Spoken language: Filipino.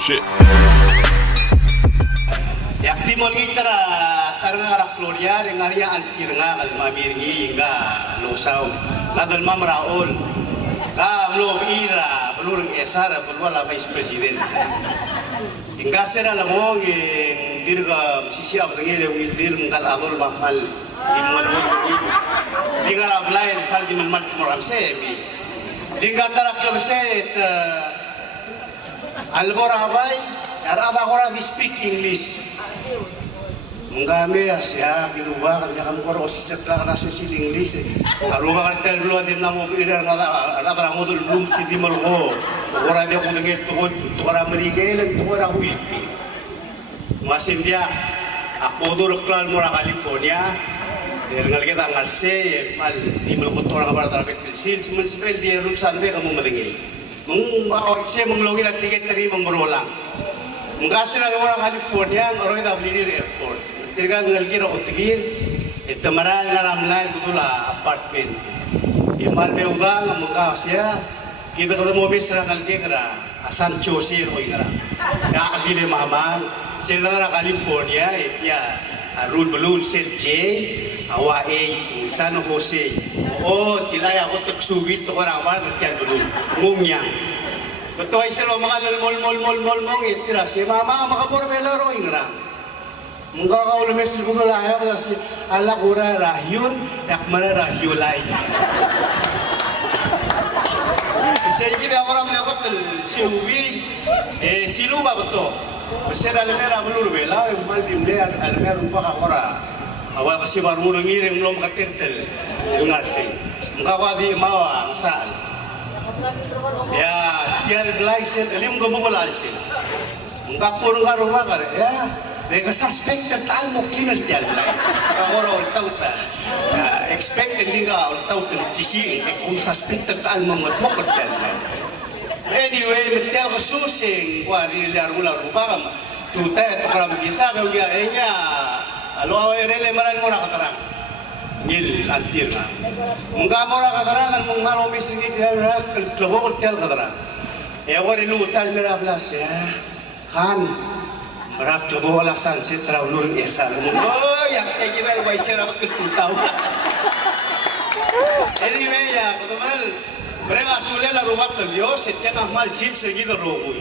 Shit. Yakti mo ngitara taranga ra Gloria de ngaria antir nga kal mabirngi nga losaw kadal mamraol ka mlo ira belurang esara bulwala vice president inga sera lamo dirga sisi abdenge dir ngal agol mahal imon dinga ablain hal di man moramse dinga tarak klobset albora bay arada ora di speak english Mengkami asya biruba kami akan koros setelah nasi si English. Aruba kartel dulu ada nama beriran ada orang modul belum titi melgo. Orang dia pun dengar tu orang Amerika tu orang Wilpi. Masih dia aku tu lokal murah California. Dengan kita ngalse mal di melgo tu orang kabar terkait pilsil semen dia rusak dia kamu mendengar. Mengawak saya mengelogi dan tiket teri memberolang. Mengkasih orang California orang itu beli di airport. Tirga ngalgira utigir itamaran ngaramlan butula apartment iman meuga ngamga sia kita ketemu besra ngalgira asan chosi roi ngara ya adile mamang sila ngara California ya rule belul sel J awa A San Jose oh tilaya ko tuksugit to orang awal kyan belul ngumnya betul sila mga mol itira si mama makaborbelo roi ngara Mungkin kau lemes di bunga layu kasi ala kura rahyun, yak mana rahyulay. Saya kira orang melihat siubi, silu bagus. Mesti ada lemera belur bela, mal di mana lemera rupa kakora. Awal kasi baru ngiring belum ketirtel, dengar sih. Mungkin kau di mawa ngasal. Ya, tiada belai sih, lim kamu belai sih. Mungkin kurang karungan kan, ya. Mereka suspect tertal mo cleaner dia lah. Orang orang tahu tak. Expect hindi ka orang tahu kan sisi. Kung suspect tertal mo matmok dia lah. Anyway, metel kesusing. Wah, di luar ular rubah. Tuta itu kalau biasa kau dia enya. Alo rele maran mo nak terang. Nil antir na. Mungkin mo nak terangan mungkin misri dia kelabo hotel terang. Ya, orang lu hotel merah belas ya. Han. Berat lebo alasan saya terlalu biasa. Oh, yang kita lupa isi apa ketutau. Anyway ya, teman-teman, mereka sulit lalu waktu dia setiap amal sil segi terlalu.